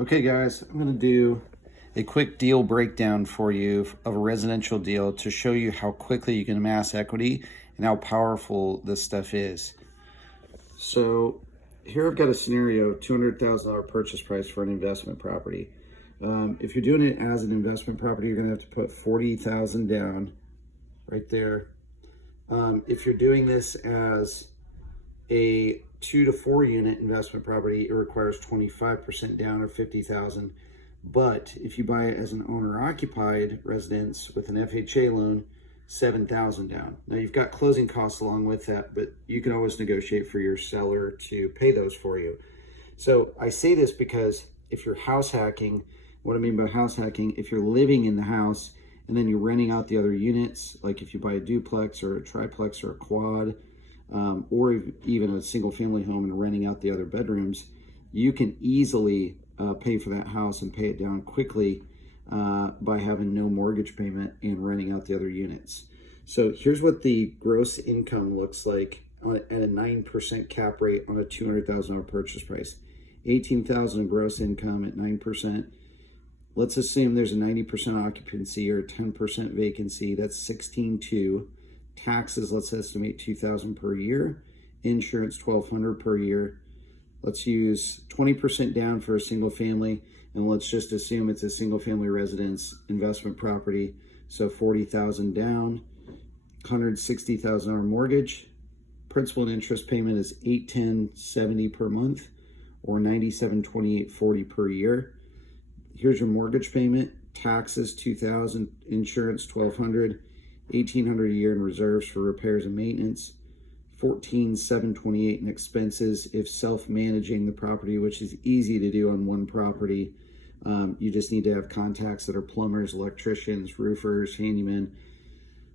Okay guys, I'm going to do a quick deal breakdown for you of a residential deal to show you how quickly you can amass equity and how powerful this stuff is. So here I've got a scenario, $200,000 purchase price for an investment property. If you're doing it as an investment property, you're going to have to put $40,000 down right there. If you're doing this as a 2 to 4 unit investment property, it requires 25% down or $50,000. But if you buy it as an owner occupied residence with an FHA loan, $7,000 down. Now you've got closing costs along with that, but you can always negotiate for your seller to pay those for you. So I say this because if you're house hacking, what I mean by house hacking, if you're living in the house and then you're renting out the other units, like if you buy a duplex or a triplex or a quad, or even a single family home and renting out the other bedrooms, you can easily pay for that house and pay it down quickly by having no mortgage payment and renting out the other units. So here's what the gross income looks like at a 9% cap rate on a $200,000 purchase price. $18,000 gross income at 9%. Let's assume there's a 90% occupancy or 10% vacancy. That's $16,200. Taxes, let's estimate $2,000 per year. Insurance, $1,200 per year. Let's use 20% down for a single family, and let's just assume it's a single family residence investment property. So $40,000 down, $160,000 mortgage. Principal and interest payment is $810.70 per month, or $9728.40 per year. Here's your mortgage payment. Taxes $2,000, insurance $1,200. $1,800 a year in reserves for repairs and maintenance, $14,728 in expenses if self-managing the property, which is easy to do on one property. You just need to have contacts that are plumbers, electricians, roofers, handymen.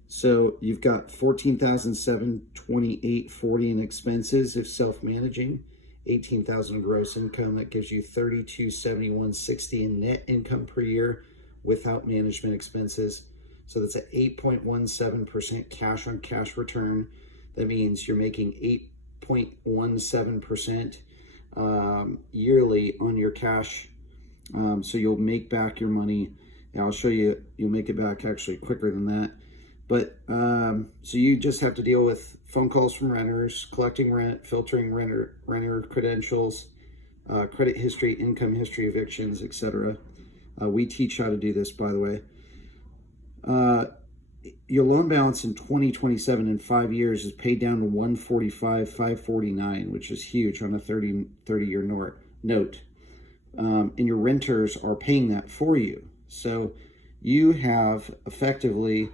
So you've got $14,728.40 in expenses if self-managing, $18,000 gross income. That gives you $32,761.60 in net income per year without management expenses. So that's an 8.17% cash on cash return. That means you're making 8.17% yearly on your cash. So you'll make back your money. And I'll show you, you'll make it back actually quicker than that. But so you just have to deal with phone calls from renters, collecting rent, filtering renter credentials, credit history, income history, evictions, etc. We teach how to do this, by the way. Your loan balance in 2027 in 5 years is paid down to $145,549, which is huge on a 30-year note. And your renters are paying that for you. So you have effectively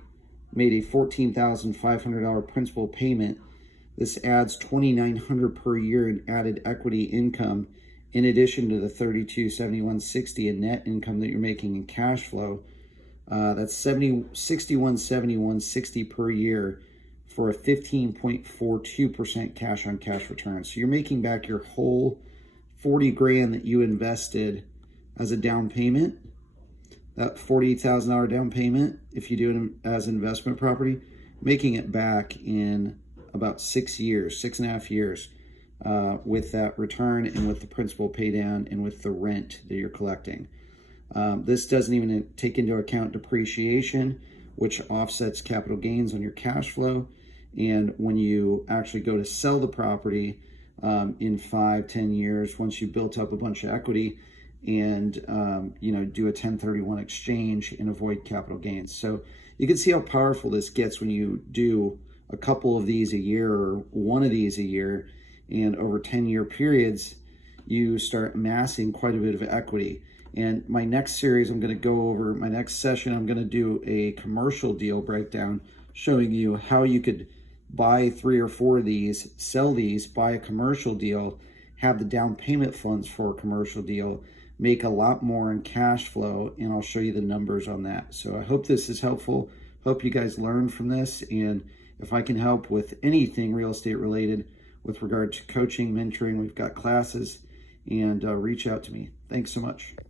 made a $14,500 principal payment. This adds $2,900 per year in added equity income, in addition to the $32,761.60 in net income that you're making in cash flow. That's $61,71.60 per year for a 15.42% cash on cash return. So you're making back your whole 40 grand that you invested as a down payment. That $40,000 down payment, if you do it as an investment property, making it back in about 6 years, 6.5 years, with that return and with the principal pay down and with the rent that you're collecting. This doesn't even take into account depreciation, which offsets capital gains on your cash flow. And when you actually go to sell the property in 5-10 years, once you've built up a bunch of equity and do a 1031 exchange and avoid capital gains. So you can see how powerful this gets when you do a couple of these a year or one of these a year, and over 10-year periods, you start amassing quite a bit of equity. And my next series, I'm going to go over, my next session, I'm going to do a commercial deal breakdown showing you how you could buy 3 or 4 of these, sell these, buy a commercial deal, have the down payment funds for a commercial deal, make a lot more in cash flow, and I'll show you the numbers on that. So I hope this is helpful. Hope you guys learn from this. And if I can help with anything real estate related with regard to coaching, mentoring, we've got classes, and reach out to me. Thanks so much.